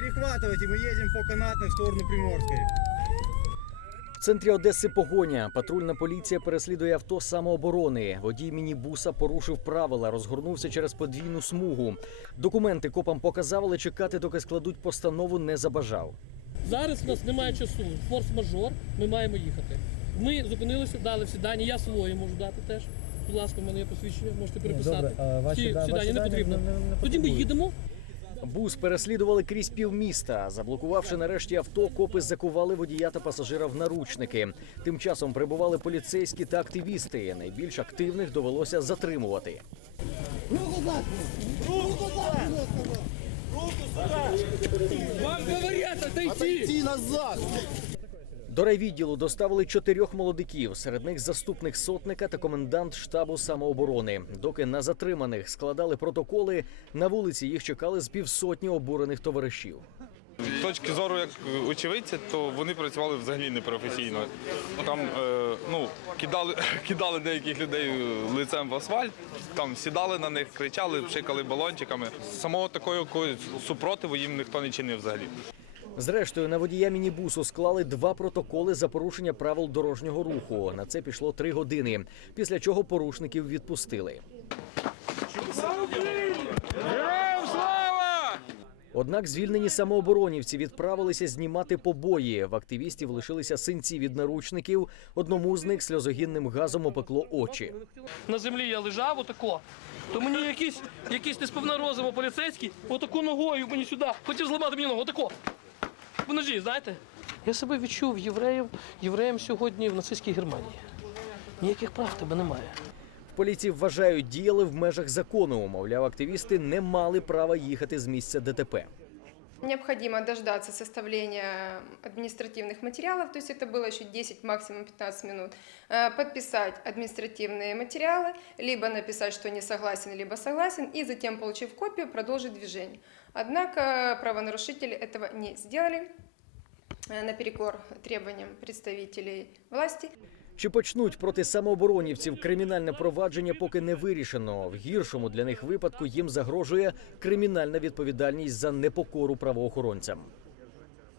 Перехватывайте, мы едем по канатной в сторону Приморской. В центрі Одеси погоня. Патрульна поліція переслідує авто самооборони. Водій мінібуса порушив правила, розгорнувся через подвійну смугу. Документи копам показав, але чекати, доки складуть постанову, не забажав. Зараз у нас немає часу. Форс-мажор, ми маємо їхати. Ми зупинилися, дали всі дані. Я свої можу дати теж. Будь ласка, в мене є посвідчення, можете переписати. добре, а ваші всі, да- всі ваші дані не дані потрібно. не- не Тоді ми потребують. їдемо. Бус переслідували крізь півміста. Заблокувавши нарешті авто, копи закували водія та пасажира в наручники. Тим часом прибували поліцейські та активісти. Найбільш активних довелося затримувати. Вам говорять, отойти! До райвідділу доставили чотирьох молодиків. Серед них заступник сотника та комендант штабу самооборони. Доки на затриманих складали протоколи, на вулиці їх чекали з півсотні обурених товаришів. З точки зору як очевидця, то вони працювали взагалі непрофесійно. Там е, ну, кидали, кидали деяких людей лицем в асфальт, там сідали на них, кричали, пшикали балончиками. Самого такого супротиву їм ніхто не чинив взагалі. Зрештою, на водія мінібусу склали два протоколи за порушення правил дорожнього руху. На це пішло три години. Після чого порушників відпустили. Однак звільнені самооборонівці відправилися знімати побої. В активістів лишилися синці від наручників. Одному з них сльозогінним газом опекло очі. На землі я лежав отако. То мені якийсь, якийсь несповна розуму поліцейський, отаку ногою мені сюди. Хотів зламати мені ногу, отако. В ножі, знаєте? Я себе відчув євреєм, євреєм сьогодні в нацистській Германії. Ніяких прав тебе немає. В поліції вважають, діяли в межах закону. Мовляв, активісти не мали права їхати з місця ДТП. Необходимо дождаться составления административных материалов, то есть это было еще 10, максимум 15 минут, э, подписать административные материалы, либо написать, что не согласен, либо согласен, и затем, получив копию, продолжить движение. Однако правонарушители этого не сделали э, наперекор требованиям представителей власти. Чи почнуть проти самооборонівців кримінальне провадження, поки не вирішено. В гіршому для них випадку їм загрожує кримінальна відповідальність за непокору правоохоронцям.